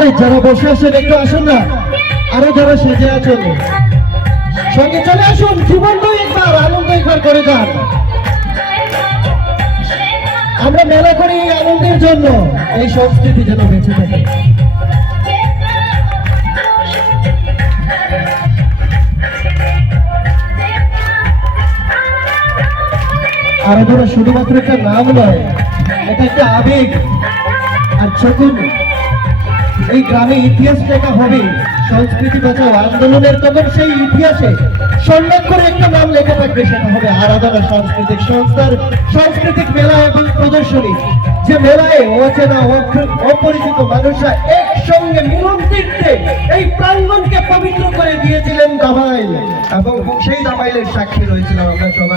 আরে যারা বসে আছেন একটু আসুন না, আরো যারা সেজে আছেন সঙ্গে চলে আসুন, জীবনটা একবার আনন্দ একবার করে যান। আমরা মেলা করি এই আনন্দের জন্য, এই সংস্কৃতি যেন বেঁচে থাকে। আরাধনা শুধুমাত্র একটা নাম নয়, এটা একটা আবেগ। আর যখন এই গ্রামে ইতিহাস লেখা হবে সংস্কৃতি বাঁচাও আন্দোলনের, তখন সেই ইতিহাসে সম্মান করে একটা নাম লেখা থাকবে, সেটা হবে আরাধনা সাংস্কৃতিক সংস্থার সাংস্কৃতিক মেলা এবং প্রদর্শনী। যে মেলায় অচেনা অপরিচিত মানুষরা একসঙ্গে মিলন তীর্থে এই প্রাঙ্গণকে পবিত্র করে দিয়েছিলেন দামাইল, এবং সেই দামাইলের সাক্ষী রয়েছিলাম আমরা সবাই।